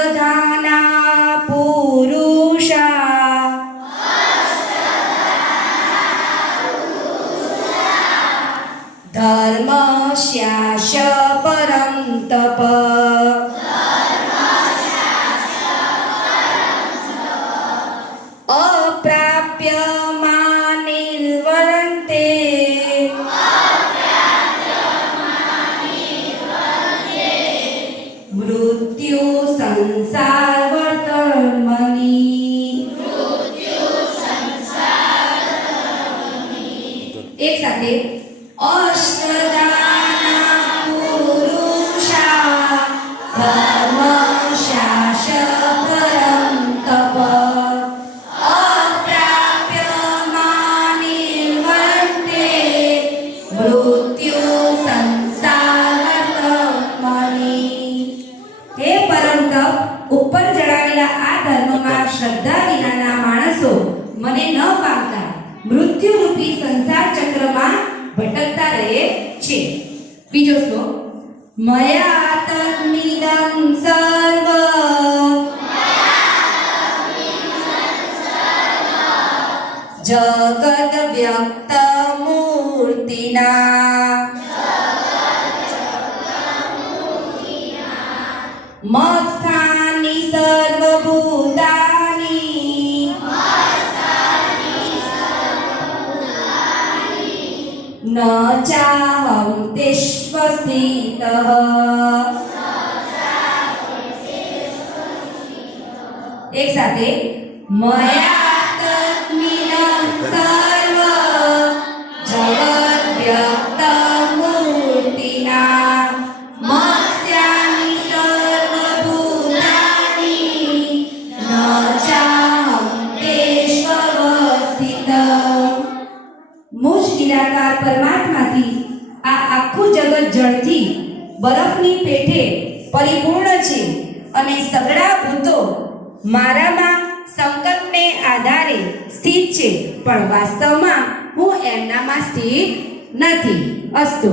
અશ્વદધાના પુરુષા ધર્મસ્યાશ પરમ તપ અપ્રાપ્યમાનિર્વરન્તે મૃત્યુ સંસાર વર્તમાની એક સાથે અષ્ટદાના પુરુષા ધર્મસ્યાશ પરમ તપ અપ્રાપ્યમાનિર્વરન્તે મૃત્યુ સંસાર વર્તમાની હે પરમ તપ ઉપર જણાવેલા આ ધર્મમાં શ્રદ્ધા વિનાના માણસો મને ન પામતા મૃત્યુ રૂપી સંસાર ચક્રમાં ભટકતા રહે છે. બીજો શ્લોક મયા તન્મિદં સર્વ જગત વ્યક્ત મૂર્તિના મત્સ્થાની સર્વભૂતાની ન ચાહં તેષ્વસ્થિતઃ એક સાથે મયા તન્મિદં સર્વ જગત વ્યક્ત મૂર્તિના મત્સ્યાનિ સર્વભૂતાની ન ચાહં તેષ્વસ્થિતઃ મુજ નિરાકાર પરમાત્માથી આ આખું જગત જળથી બરફની પેઠે પરિપૂર્ણ છે અને સગળા ભૂતો મારામાં સંકલ્પને આધારે સ્થિત છે, પણ વાસ્તવમાં હું એમનામાં સ્થિત નથી. અસ્તુ.